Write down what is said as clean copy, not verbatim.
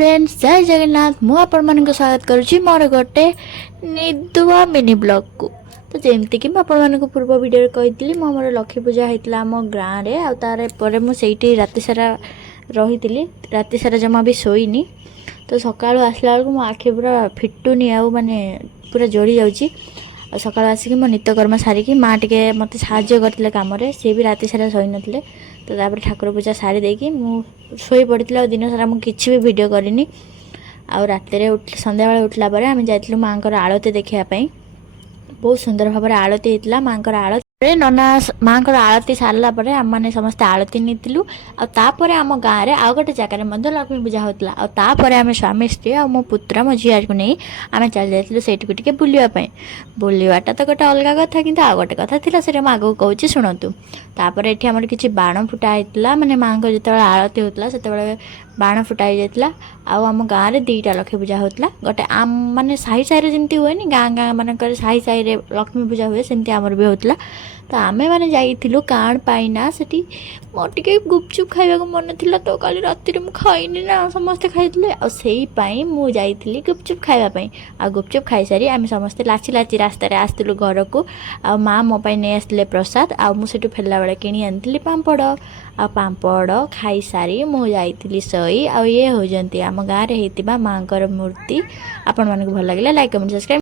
Friends जय जगन्नाथ मु आपण मान स्वागत करुच्ची मोर गोटे निदुआ मिनी ब्लॉग को। तो जमती कि मुझे पूर्व वीडियो कही मोर लक्ष्मी पूजा होता आम गाँव में तार मुझे राति सारा रही राति सारा जमा भी शोनी। तो सका आसला बेलू मो आखि पूरा फिटुनी माने पूरा जोड़ी जाऊँगी। सका आसिक मो नित्यकर्म सारिकी माँ टे मत साहय करते कम सी भी राति सारा शोई नथिले। तो तापर ठाकुर पूजा सारी देकी शोई पड़ी दिन सारा मुझे भी वीडियो करनी। आउ रात संध्या बेले उठला आम जाइलु माँ आलती देखापी। बहुत सुंदर भाव में आलती होता माँ आलती नना माँ आलती सारा आम मैंने समस्त आलती नीलु। आपर आम गाँव में आउ गोटे जगह लक्ष्मी पूजा होता। आपर आम स्वामी स्त्री आ मो पुत्र मो झील को नहीं आम चल जाइलु से बुलापाई। बुलवाटा तो गोटे अलग कथा कि आउ गोटे कथा था से आगे कहूँ शुणु। तापर ये आम कि बाण फुटा होता माने माँ को जो आलती होता से बाण फुटा हो जाता। आम गाँव में 2टा लक्ष्मी पूजा होता गोटे आम माने साही साही जमी हुए गाँ गाँ मानक साही साही लक्ष्मी पूजा हुए सेमती आमर भी होता। तो आम मैंने जाइलु काण पाइना से मोर टे गुपचुप खाइबा मन था। तो काली राति में खाइनी ना समस्ते खाई आईपाई मुझे गुपचुप खाइबापी। आ गुपचुप खाई सारी आम समस्ते लाची लाची रास्त आसलु घर को। आ माँ मो नहीं आसते प्रसाद आठ फेरला बेले कि आनी पापड़ आ पापड़ खाई सारी मुझे शई आ ये होती आम गाँव में होता माँ मूर्ति। आपण मानक भल लगे लाइक कमेंट सब्सक्राइब।